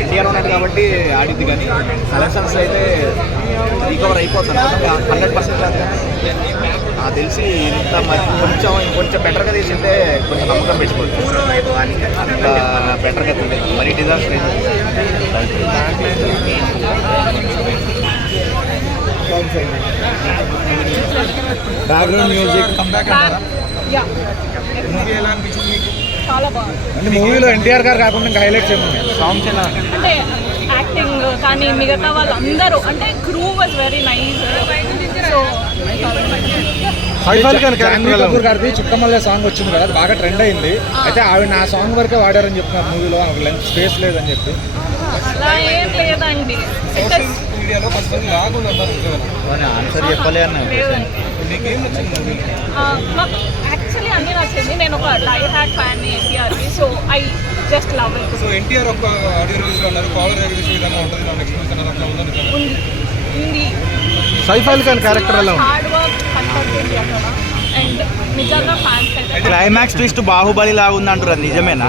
ఎన్టీఆర్ ఉన్నాడు కాబట్టి ఆడిద్ది, కానీ సెలక్షన్స్ అయితే రికవర్ అయిపోతాను 100% కాదు. నాకు తెలిసి ఇంత మరి ఇంకొంచెం బెటర్గా తీసింటే కొంచెం నమ్మకం పెట్టుకోవచ్చు. అంత బెటర్గా తీయలేదు, మరి డిజాస్టర్ అయితే. బ్యాక్గ్రౌండ్ మ్యూజిక్ చాలా బాగుంది. అంటే మూవీలో ఎన్టీఆర్ గారు కాకుండా ఇంకా హైలైట్స్ ఏమున్నాయి? సాంగ్స్ ఎలా అంటే యాక్టింగ్ కానీ మిగతా వాళ్ళందరూ అంటే crew was very nice. So Kapoor గారిది చుక్కమల్లె సాంగ్ వచ్చింది కదా, అది బాగా ట్రెండ్ అయింది. అయితే ఆవిడ నా సాంగ్ వరకే వాడారని చెప్తున్నారు మూవీలో, లెంత్ స్పేస్ లేదని చెప్పి. అలా ఏం లేదండి. ఆన్సర్ చెప్పలే అన్న. నాకు యాక్చువల్లీ అన్నీ నచ్చింది. నేను ఒక డై హ్యాడ్ ఫ్యాన్ ఎన్టీఆర్కి, so I just love it. So NTR ఒక ఆడియో రిలీజ్లో ఉన్నారు, కాలర్ రెగ్యులేషన్ విధంగా ఉంటుంది నా ఎక్స్పీరియన్స్ అట్లా ఉందని ఉంది. సైఫ్ అలీ ఖాన్ క్యారెక్టర్ ఎలా ఉంది? హార్డ్ వర్క్ కనపడుతుంది అక్కడ. అండ్ నిజంగా ఫ్యాన్స్ అయితే క్లైమాక్స్ ట్విస్ట్ బాహుబలి లాగా ఉంది అంటారు, నిజమేనా?